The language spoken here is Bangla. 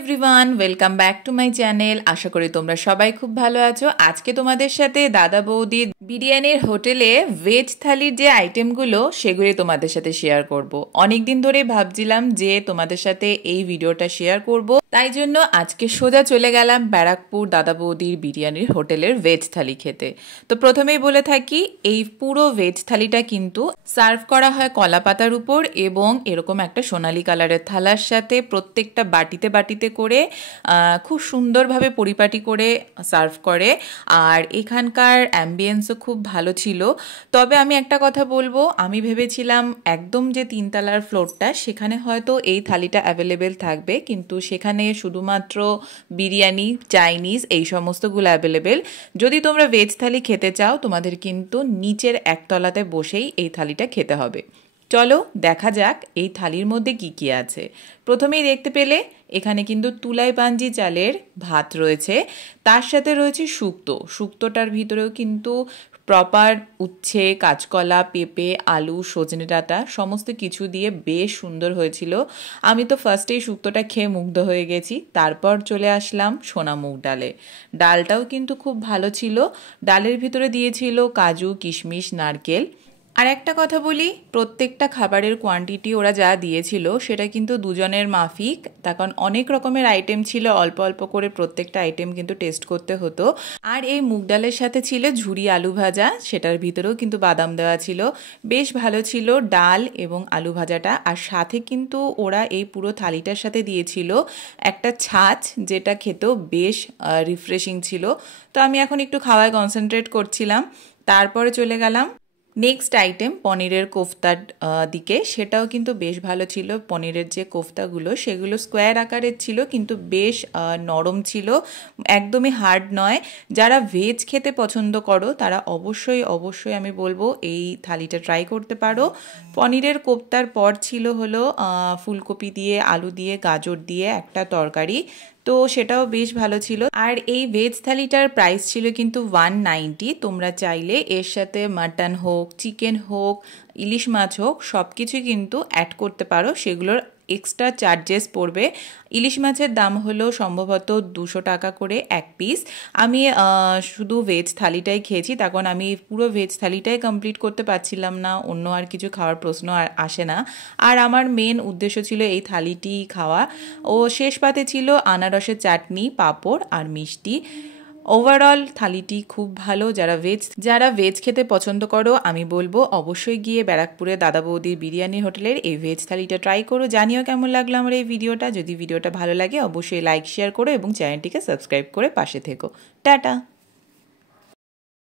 Everyone, welcome back to my channel. আশা করি তোমরা সবাই খুব ভালো আছো। আজকে তোমাদের সাথে দাদা বৌদির বিরিয়ানির হোটেলে ভেজ থালির যে আইটেমগুলো সেগুলি তোমাদের সাথে শেয়ার করব। অনেকদিন ধরে ভাবছিলাম যে তোমাদের সাথে এই ভিডিওটা শেয়ার করব, তাই জন্য আজকে সোজা চলে গেলাম ব্যারাকপুর দাদা বৌদির বিরিয়ানির হোটেলের ভেজ থালি খেতে। তো প্রথমেই বলে থাকি, এই পুরো ভেজ থালিটা কিন্তু সার্ভ করা হয় কলা পাতার উপর এবং এরকম একটা সোনালী কালারের থালার সাথে প্রত্যেকটা বাটিতে বাটিতে করে খুব সুন্দরভাবে পরিপাটি করে সার্ভ করে। আর এখানকার অ্যাম্বিয়েন্সও খুব ভালো ছিল। তবে আমি একটা কথা বলবো, আমি ভেবেছিলাম একদম যে তিনতলার ফ্লোরটা সেখানে হয়তো এই থালিটা অ্যাভেলেবেল থাকবে, কিন্তু সেখানে শুধুমাত্র বিরিয়ানি, চাইনিজ এই সমস্তগুলো অ্যাভেলেবেল। যদি তোমরা ভেজ থালি খেতে চাও তোমাদের কিন্তু নিচের একতলাতে বসেই এই থালিটা খেতে হবে। চলো দেখা যাক এই থালির মধ্যে কি কি আছে। প্রথমেই দেখতে পেলে এখানে কিন্তু তুলাই পাঞ্জি চালের ভাত রয়েছে, তার সাথে রয়েছে শুক্তো। শুক্তোটার ভিতরেও কিন্তু প্রপার উচ্ছে, কাঁচকলা, পেঁপে, আলু, সজনে ডাঁটা সমস্ত কিছু দিয়ে বেশ সুন্দর হয়েছিল। আমি তো ফার্স্টেই শুক্তোটা খেয়ে মুগ্ধ হয়ে গেছি। তারপর চলে আসলাম সোনা মুগ ডালে। ডালটাও কিন্তু খুব ভালো ছিল। ডালের ভিতরে দিয়েছিল কাজু, কিশমিশ, নারকেল। আর একটা কথা বলি, প্রত্যেকটা খাবারের কোয়ান্টিটি ওরা যা দিয়েছিল সেটা কিন্তু দুজনের মাফিক। তার কারণ অনেক রকমের আইটেম ছিল, অল্প অল্প করে প্রত্যেকটা আইটেম কিন্তু টেস্ট করতে হতো। আর এই মুগ ডালের সাথে ছিল ঝুরি আলু ভাজা, সেটার ভিতরেও কিন্তু বাদাম দেওয়া ছিল। বেশ ভালো ছিল ডাল এবং আলু ভাজাটা। আর সাথে কিন্তু ওরা এই পুরো থালিটার সাথে দিয়েছিল একটা ছাঁচ, যেটা খেতেও বেশ রিফ্রেশিং ছিল। তো আমি এখন একটু খাওয়ায় কনসেন্ট্রেট করছিলাম। তারপরে চলে গেলাম নেক্সট আইটেম পনিরের কোফতার দিকে। সেটাও কিন্তু বেশ ভালো ছিল। পনিরের যে কোফতাগুলো সেগুলো স্কোয়ার আকারের ছিল, কিন্তু বেশ নরম ছিল, একদমই হার্ড নয়। যারা ভেজ খেতে পছন্দ করো তারা অবশ্যই অবশ্যই আমি বলবো এই থালিটা ট্রাই করতে পারো। পনিরের কোফতার পর ছিল হলো ফুলকপি দিয়ে, আলু দিয়ে, গাজর দিয়ে একটা তরকারি। তো সেটাও বেশ ভালো ছিল। আর এই ভেজ থালিটার প্রাইস ছিল কিন্তু 190। তোমরা চাইলে এর সাথে মাটন হোক, চিকেন হোক, ইলিশ মাছ হোক সব কিছুই কিন্তু অ্যাড করতে পারো, সেগুলোর এক্সট্রা চার্জেস পড়বে। ইলিশ মাছের দাম হলো সম্ভবত 200 টাকা করে এক পিস। আমি শুধু ভেজ থালিটাই খেয়েছি, তখন আমি পুরো ভেজ থালিটাই কমপ্লিট করতে পারছিলাম না, অন্য আর কিছু খাওয়ার প্রশ্ন আর আসে না। আর আমার মেন উদ্দেশ্য ছিল এই থালিটি খাওয়া। ও শেষ পাতে ছিল আনারসের চাটনি, পাঁপড় আর মিষ্টি। ওভারঅল থালিটি খুব ভালো। যারা ভেজ খেতে পছন্দ করো আমি বলবো অবশ্যই গিয়ে ব্যারাকপুরে দাদা বৌদির বিরিয়ানি হোটেলের এই ভেজ থালিটা ট্রাই করো। জানিও কেমন লাগলো আমার এই ভিডিওটা। যদি ভিডিওটা ভালো লাগে অবশ্যই লাইক, শেয়ার করো এবং চ্যানেলটিকে সাবস্ক্রাইব করে পাশে থেকো। টাটা।